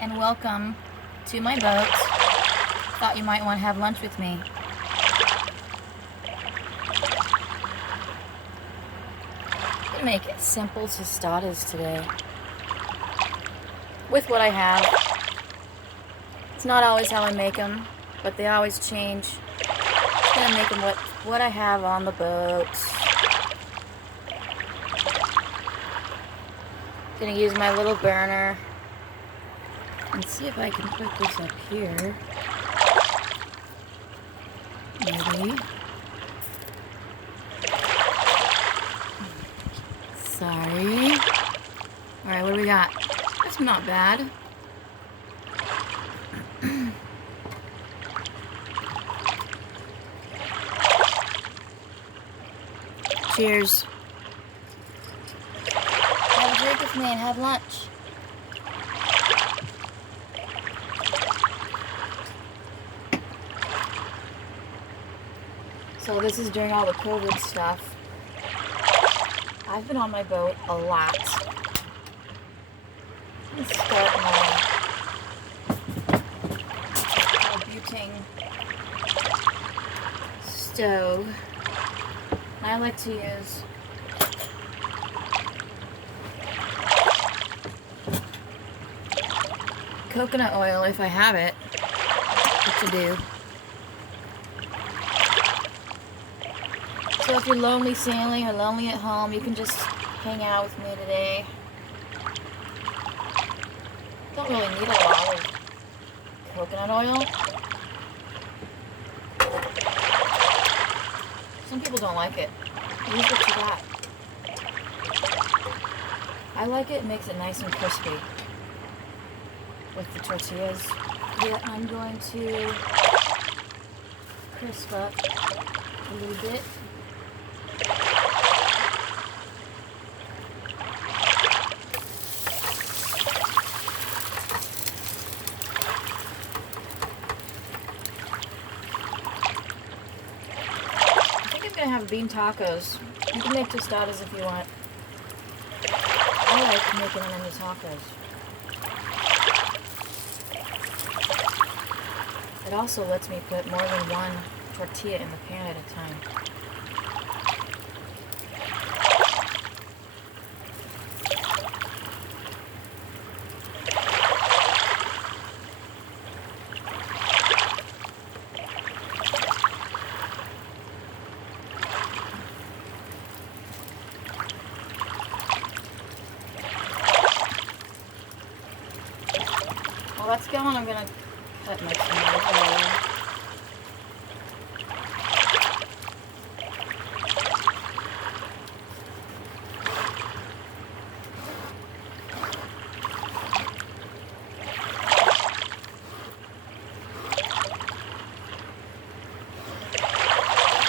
and welcome to my boat. Thought you might want to have lunch with me. I'm gonna make it simple tostadas today with what I have. It's not always how I make them, but they always change. I'm gonna make them with what I have on the boat. Gonna use my little burner and see if I can put this up here. Maybe. Sorry. Alright, what do we got? That's not bad. Cheers. Have a drink with me and have lunch. So this is during all the COVID stuff. I've been on my boat a lot. Let's start my butane stove. And I like to use coconut oil if I have it. What to do. So if you're lonely sailing or lonely at home, you can just hang out with me today. Don't really need a lot of coconut oil. Some people don't like it. Use what you got. I like it. It makes it nice and crispy with the tortillas that I'm going to crisp up a little bit. I have bean tacos. You can make tostadas if you want. I like making them into tacos. It also lets me put more than one tortilla in the pan at a time. While that's going, I'm going to cut my tomato.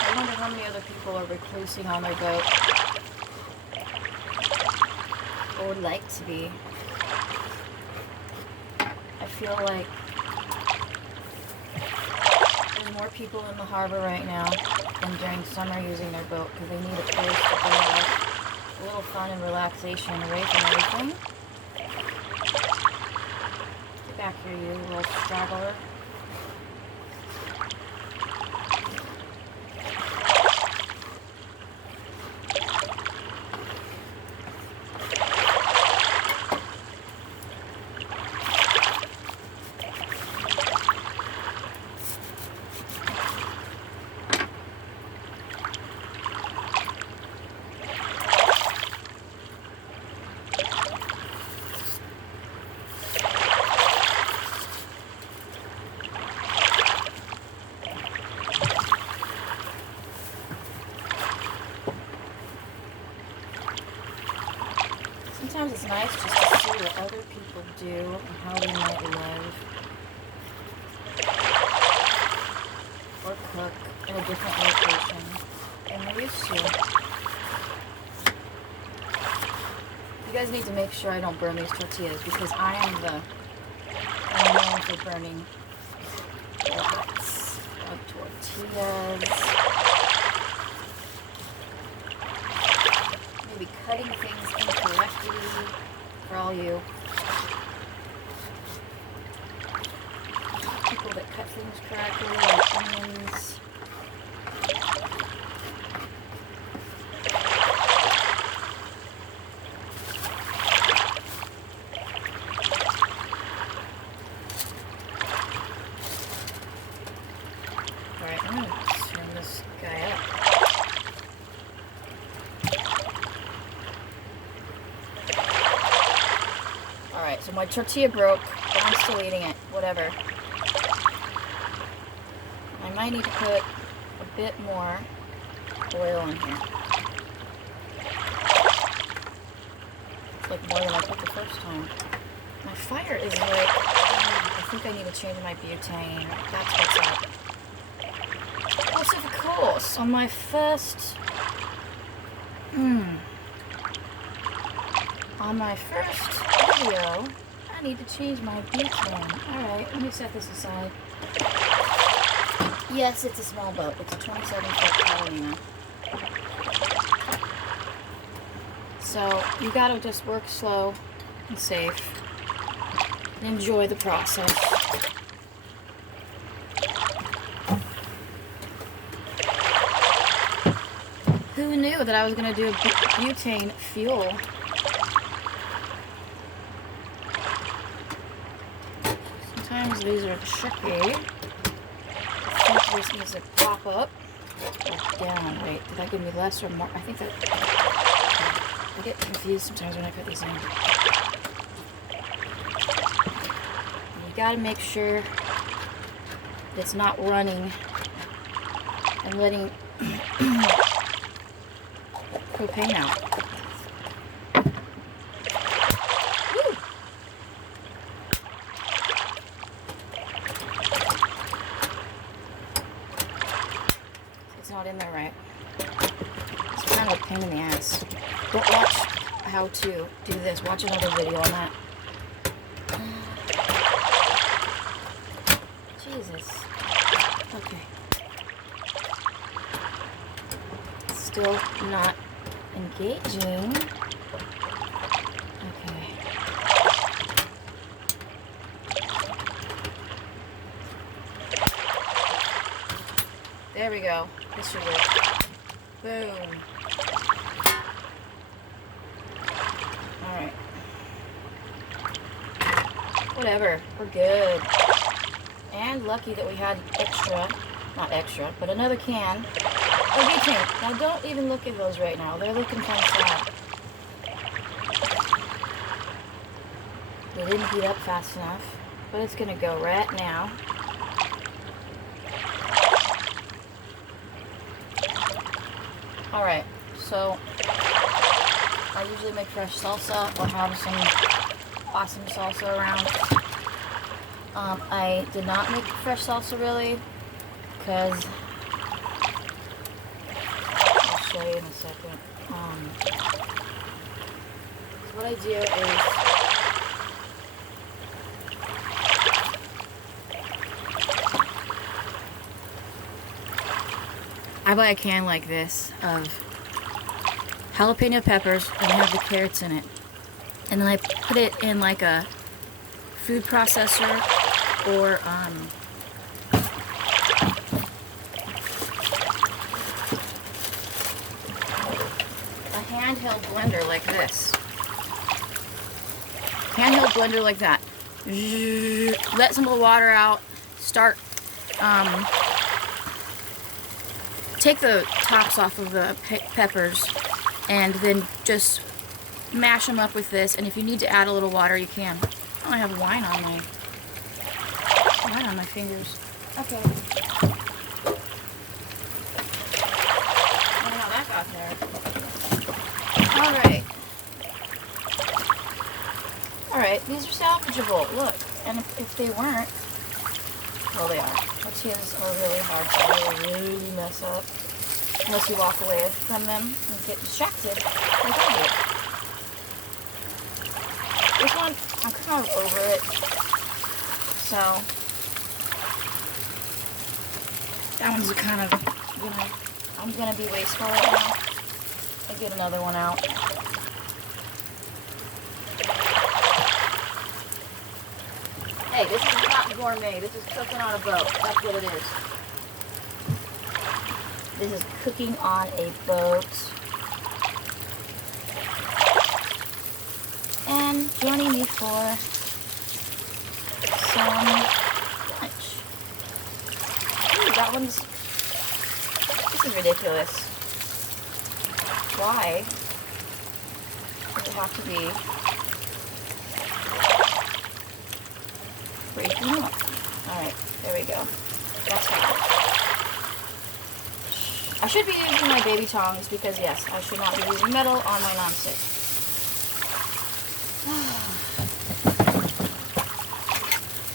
I wonder how many other people are reclusing on their boat. Or would like to be. I feel like there's more people in the harbor right now than during summer using their boat because they need a place to go have a little fun and relaxation away from everything. Get back here, you little straggler. Sometimes it's nice just to see what other people do and how they might live or cook in a different location than they used to. You guys need to make sure I don't burn these tortillas because I'm known for burning lots of tortillas. Maybe cutting things incorrectly for all you crackly like onions. Alright, I'm gonna turn this guy up. Alright, so my tortilla broke, but I'm still eating it. Whatever. I might need to put a bit more oil in here. It's like more than I put the first time. My fire is like, I think I need to change my butane. That's what's up. Plus, of course, on my first, on my first video, I need to change my butane. Alright, let me set this aside. Yes, it's a small boat. It's a 27-foot Catalina. So, you gotta just work slow and safe and enjoy the process. Who knew that I was gonna do a butane fuel? Sometimes these are tricky. I think this needs to pop up or down. Wait, did that give me less or more? I think that... I get confused sometimes when I put these in. You gotta make sure it's not running and letting propane out. Woo! It's not in there right. It's kind of a pain in the ass. Don't watch how to do this. Watch another video on that. Jesus. Okay. Still not engaging. Okay. There we go. This should work. Boom. Alright. Whatever. We're good. And lucky that we had extra, not extra, but another can of butane. Now don't even look at those right now. They're looking kind of sad. They didn't heat up fast enough, but it's gonna go right now. Alright, so I usually make fresh salsa or have some awesome salsa around. I did not make fresh salsa really, because I'll show you in a second. So what I do is I buy a can like this of jalapeno peppers and have the carrots in it. And then I put it in like a food processor or a handheld blender like this. Handheld blender like that. Let some of the water out. Start take the tops off of the peppers and then just mash them up with this, and if you need to add a little water you can. Oh, I have wine on my fingers. Okay. I don't know how that got there. Alright. Alright, these are salvageable. Look. And if they weren't, well, they are. Tortillas are really hard to really mess up unless you walk away from them and get distracted like I did. This one, I'm kind of over it. So, that one's kind of, I'm gonna be wasteful right now. I'll get another one out. Hey, gourmet. This is not gourmet. This is cooking on a boat. That's what it is. This is cooking on a boat. And joining me for some lunch. Ooh, that one's... This is ridiculous. Why does it have to be breaking up? Alright, there we go. That's fine. I should be using my baby tongs because, yes, I should not be using metal on my nonstick.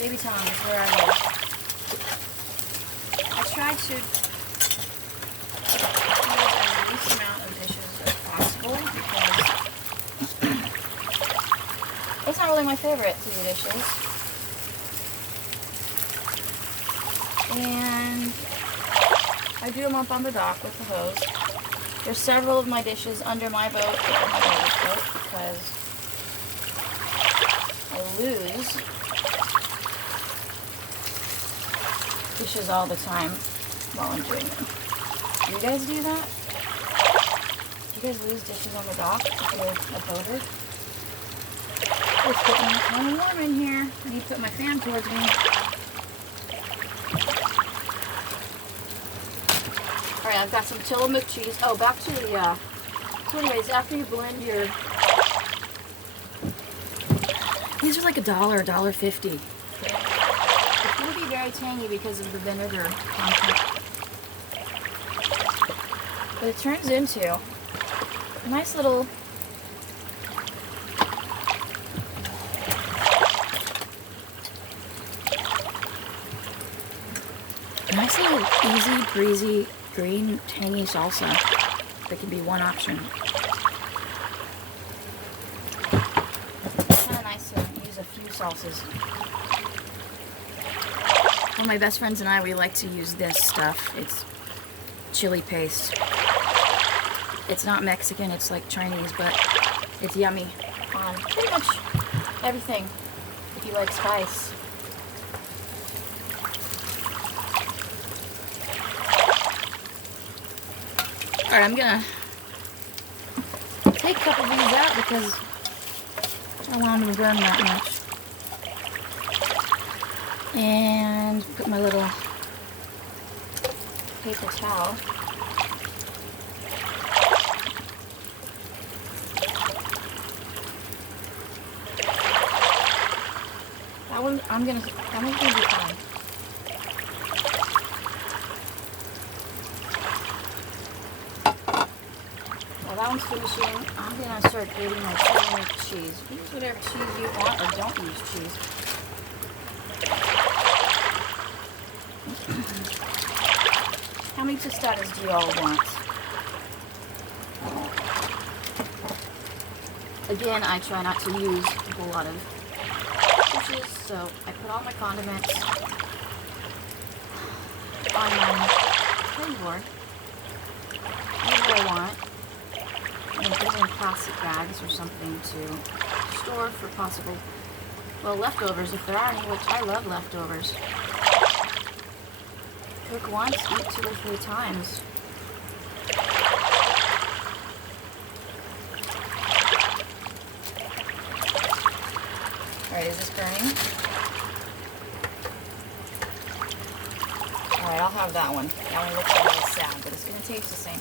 Baby tongs, where are you? I tried to use as least amount of dishes as possible because it's not really my favorite to do dishes. And I do them up on the dock with the hose. There's several of my dishes under my boat and my neighbor's boat because I lose dishes all the time while I'm doing them. Do you guys do that? Do you guys lose dishes on the dock if you're a boater? It's getting kind of warm in here. I need to put my fan towards me. Alright, I've got some Tillamook cheese. Oh, back to the, so anyways, after you blend your... These are like $1, $1.50. It's going to be very tangy because of the vinegar content. But it turns into a nice little... nice little easy, breezy, green, tangy salsa that can be one option. It's kind of nice to use a few salsas. One of my best friends and I, we like to use this stuff. It's chili paste. It's not Mexican, it's like Chinese, but it's yummy on pretty much everything if you like spice. Alright, I'm gonna take a couple of these out because I don't want them to burn that much. And put my little paper towel. That one's gonna be fine. While that one's finishing, I'm gonna start grating my Tillamook cheese. Use whatever cheese you want, or don't use cheese. How many tostadas do you all want? Again, I try not to use a whole lot of dishes, so I put all my condiments on my cutting board. Use what I want. And put them in plastic bags or something to store for possible, well, leftovers if there are any, which I love leftovers. Cook once, eat 2 or 3 times. Alright, is this burning? Alright, I'll have that one. That one looks a little sad, but it's going to taste the same.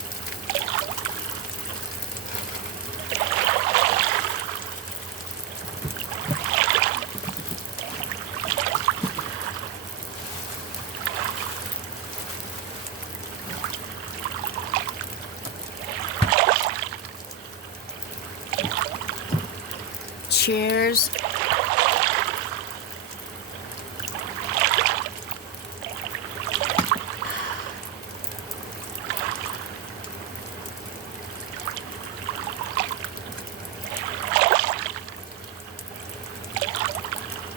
Cheers.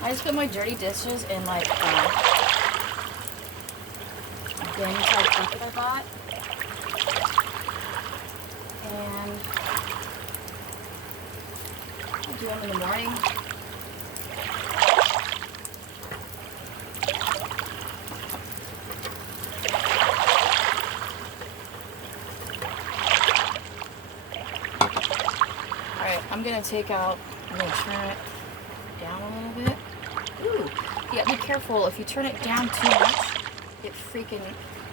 I just put my dirty dishes in like bin type bucket I bought. And I do them in the morning. Alright, I'm gonna take out, I'm gonna turn it down a little bit. Ooh, yeah, be careful. If you turn it down too much, it freaking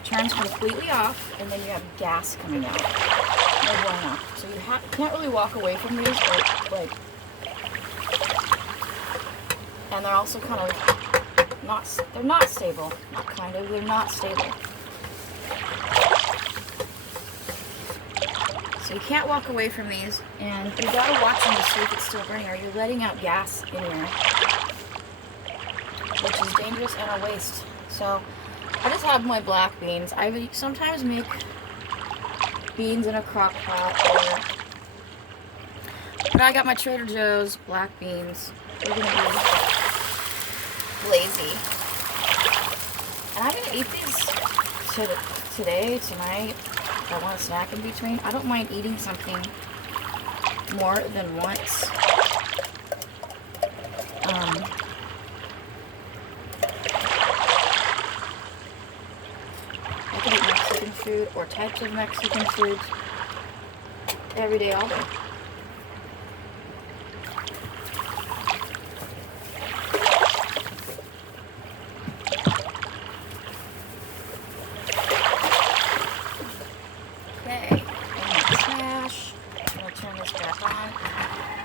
turns completely off, and then you have gas coming out. No bueno. So you can't really walk away from these, or like, and they're also kind of they're not stable. Not kind of, they're not stable. So you can't walk away from these, and you gotta watch them to see if it's still burning, or you're letting out gas in there, which is dangerous and a waste. So I just have my black beans. I sometimes make beans in a crock pot, but I got my Trader Joe's black beans. We're gonna be lazy, and I'm gonna eat these today, tonight. If I want a snack in between. I don't mind eating something more than once. I could eat Mexican food or types of Mexican foods every day, all day.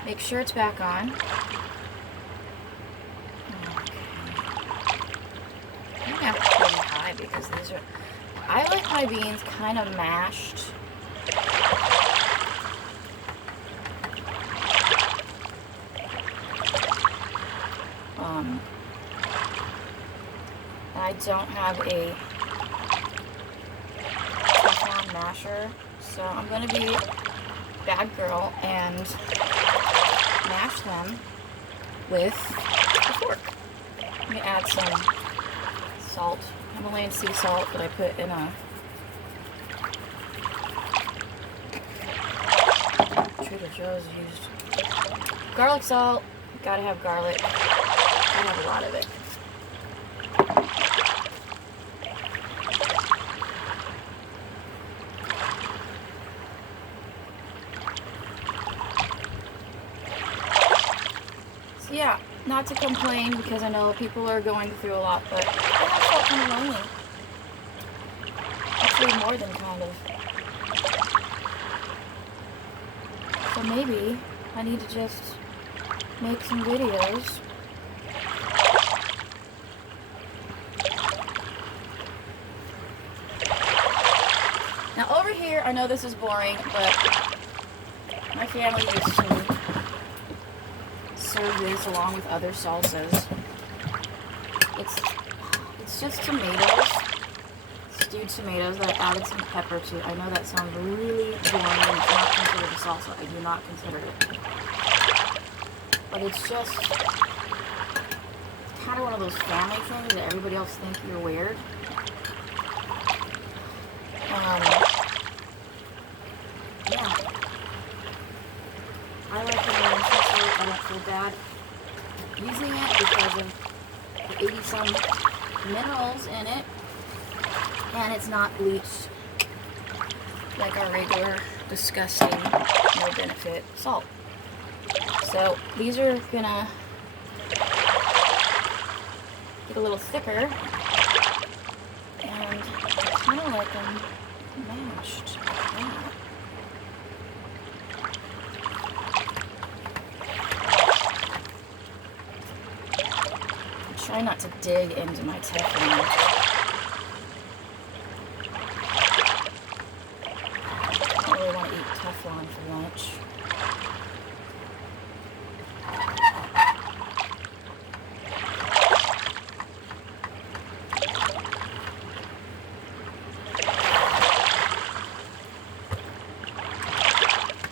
Make sure it's back on. Okay. I'm gonna have to put them high because these are. I like my beans kind of mashed. I don't have a Teflon masher, so I'm gonna be bad girl and mash them with a fork. I'm going to add some salt, Himalayan sea salt that I put in a Trader Joe's used. Garlic salt, gotta have garlic, gotta have a lot of it. Yeah, not to complain because I know people are going through a lot, but I have felt kind of lonely. Actually, more than kind of. So maybe I need to just make some videos. Now over here, I know this is boring, but my family used to serve this along with other salsas. It's just tomatoes, stewed tomatoes that I added some pepper to. I know that sounds really boring and it's not considered a salsa. I do not consider it. But it's just kind of one of those family things that everybody else thinks you're weird. Yeah. I like the lemon pepper. I don't feel bad using it because of the 80-some minerals in it, and it's not bleached like our regular disgusting no benefit salt. So these are gonna get a little thicker, and I kind of like them mashed. Yeah. Try not to dig into my Teflon. I don't really want to eat Teflon for lunch.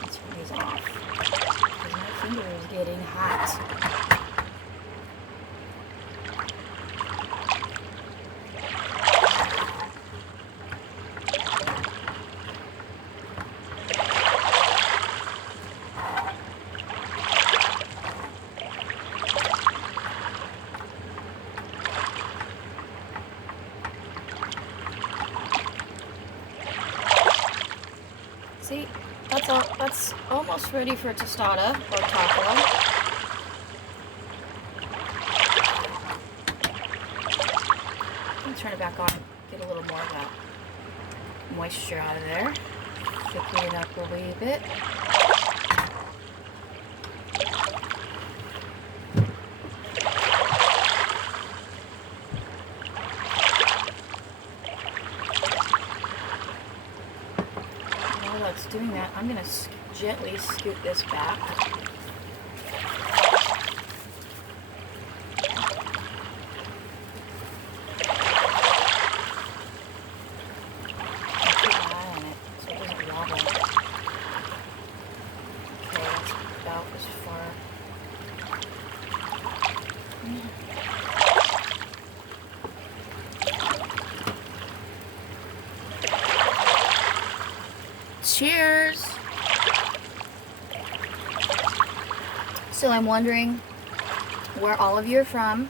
Let's turn these off because my finger is getting hot. See, that's all. That's almost ready for tostada or taco. Turn it back on and get a little more of that moisture out of there. Thicken it up a wee bit. While that's doing that, I'm going to gently scoot this back. Cheers! So I'm wondering where all of you are from.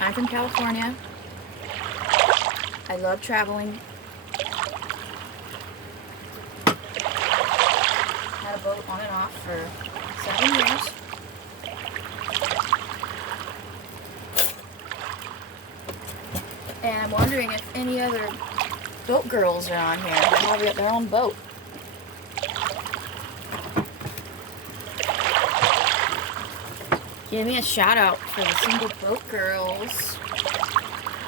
I'm from California. I love traveling. Had a boat on and off for 7 years. And I'm wondering if any other boat girls are on here that have their own boat. Give me a shout out for the single boat girls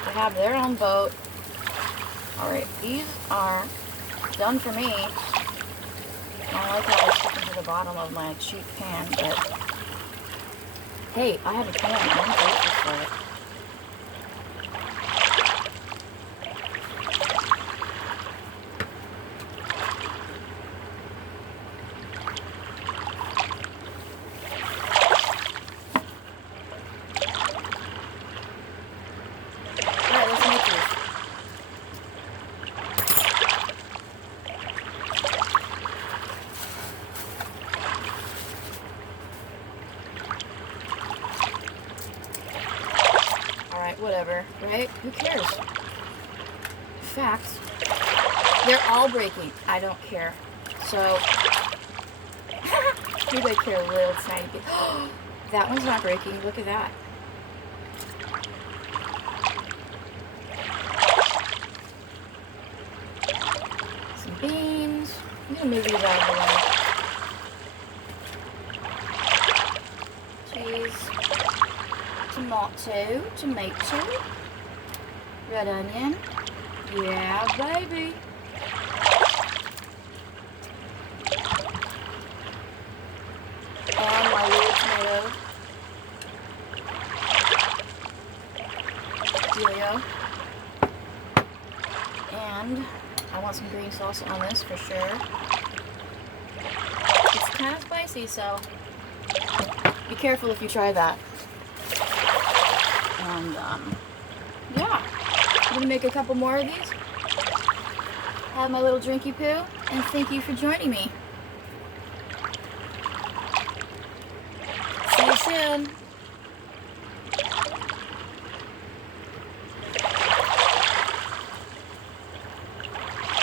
that have their own boat. Alright, these are done for me. I don't like how they're sticking to the bottom of my cheap pan, but hey, I have a pan. I'm grateful for it. Whatever, right? Who cares? In fact, they're all breaking. I don't care. So, maybe I care a little tiny bit. That one's not breaking. Look at that. Some beans. I'm going to move these out of the way. Cheese. Tomato, red onion, yeah baby, and my little tomato, dealio, and I want some green salsa on this for sure. It's kind of spicy, so be careful if you try that. And, yeah, I'm going to make a couple more of these, have my little drinky poo, and thank you for joining me. See you soon.